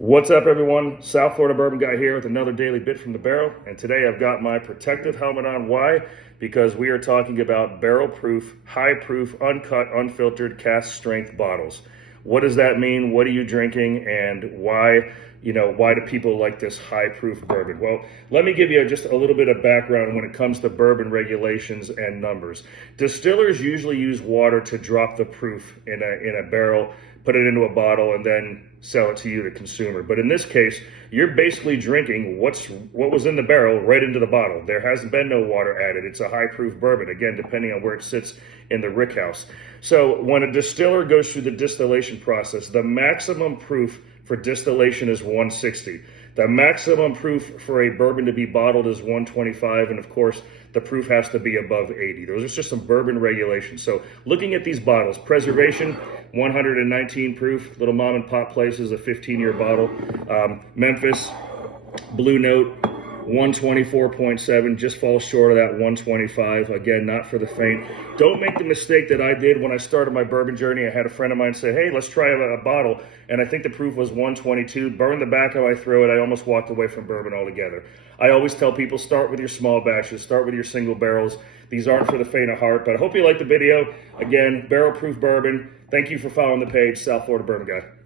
What's up, everyone? South Florida Bourbon Guy here with another daily bit from the barrel. And today I've got my protective helmet on. Why? Because we are talking about barrel proof, high proof, uncut, unfiltered cask strength bottles. What does that mean? What are you drinking? And why, why do people like this high proof bourbon? Well, let me give you just a little bit of background when it comes to bourbon regulations and numbers. Distillers usually use water to drop the proof in a barrel, put it into a bottle, and then sell it to you, the consumer. But in this case, you're basically drinking what was in the barrel right into the bottle. There hasn't been no water added. It's a high proof bourbon, again, depending on where it sits in the rick house. So when a distiller goes through the distillation process, the maximum proof for distillation is 160. The maximum proof for a bourbon to be bottled is 125, and of course, the proof has to be above 80. Those are just some bourbon regulations. So looking at these bottles, preservation, 119 proof, little mom and pop places, a 15-year bottle. Memphis, Blue Note, 124.7, just falls short of that 125. Again, not for the faint. Don't make the mistake that I did when I started my bourbon journey. I had a friend of mine say, hey, let's try a bottle. And I think the proof was 122. Burned the back of my throat. I almost walked away from bourbon altogether. I always tell people, start with your small batches, start with your single barrels. These aren't for the faint of heart, but I hope you liked the video. Again, barrel proof bourbon. Thank you for following the page, South Florida Bourbon Guy.